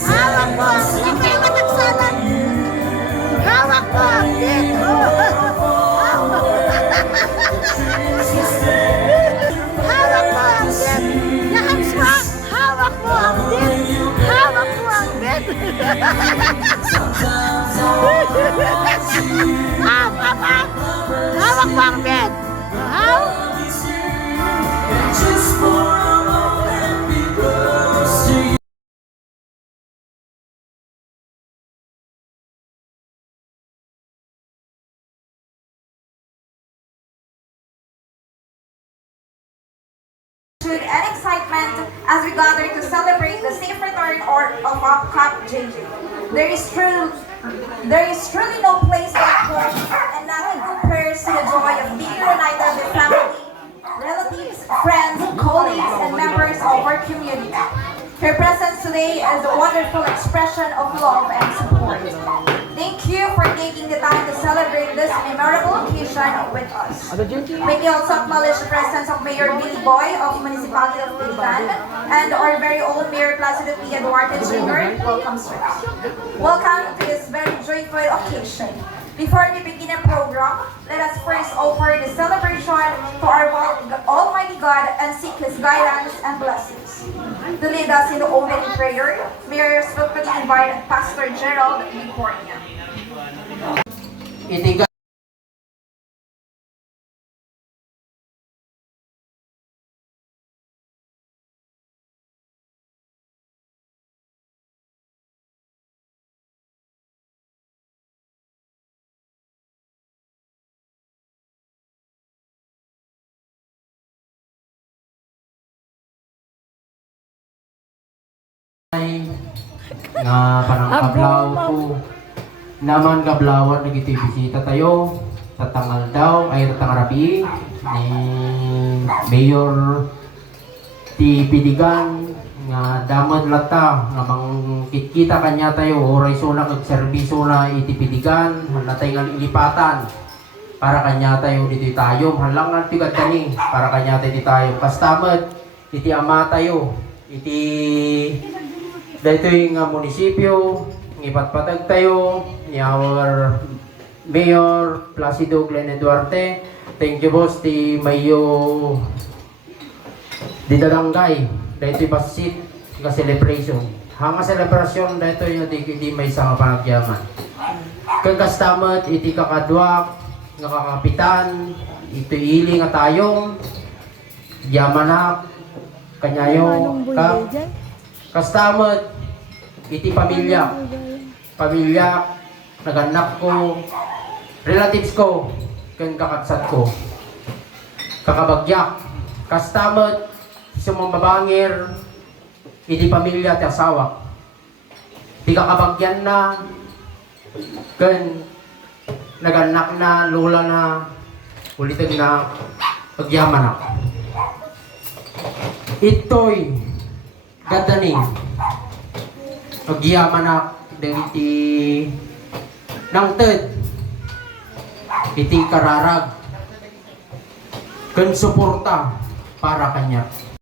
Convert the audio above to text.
Hawak mo ang laki matagsalan. Hawak mo ang dito. Hawak mo ang bed. Lahams mo. Hawak mo ang bed. Hawak mo ang bed. Hawak mo ang bed. And excitement as we gather to celebrate the safe return of Cup JJ. There is truly no place like home, and nothing compares to the joy of being reunited with family, relatives, friends, colleagues, and members of our community. Her presence today is a wonderful expression of love and support. Thank you for taking the time to celebrate this memorable occasion with us. May we also acknowledge the presence of Mayor Billy Boy of Municipality of Pilipan and our very own Mayor Placido P. Duarte Jr. Welcome, sir. Welcome to this very joyful occasion. Before we begin the program, let us first offer the celebration to our Almighty God and seek His guidance and blessings. To lead us in the opening prayer, we respectfully invite Pastor Gerald Bicornia. Nga parang kablaw ko naman kablawan nagitibisita tayo tatangal daw ay tatangarapi ni Mayor ti Pidigan nga damod lata nga bang kitkita kanya tayo oray suna kag serbiso na iti Pidigan natay nga ilipatan para kanya tayo dito tayo halang nga tigad kani para kanya tayo kastamad iti ama tayo iti dito yung munisipyo, ipatpatag tayo, ni our Mayor Placido Glenn Duarte. Thank you boss, ti Mayo di Dalangay, dito yung pasit, nga celebration. Hanga celebration, dito yung di may isang panagyaman. Kang kastamat, iti kakadwak, nga kakapitan, ito ili nga tayo, yamanak, kanyayo, kastamad, iti pamilya, naganak ko, relatives ko, kang kakatsat ko, kakabagyak, kastamad, sumambabangir, iti pamilya at asawa, di kakabagyan na, kang naganak na, lula na, ulitag na, pagyaman na. Ito'y gadaning pagyaman na iti nang ted iti kararag kan suporta para kanya.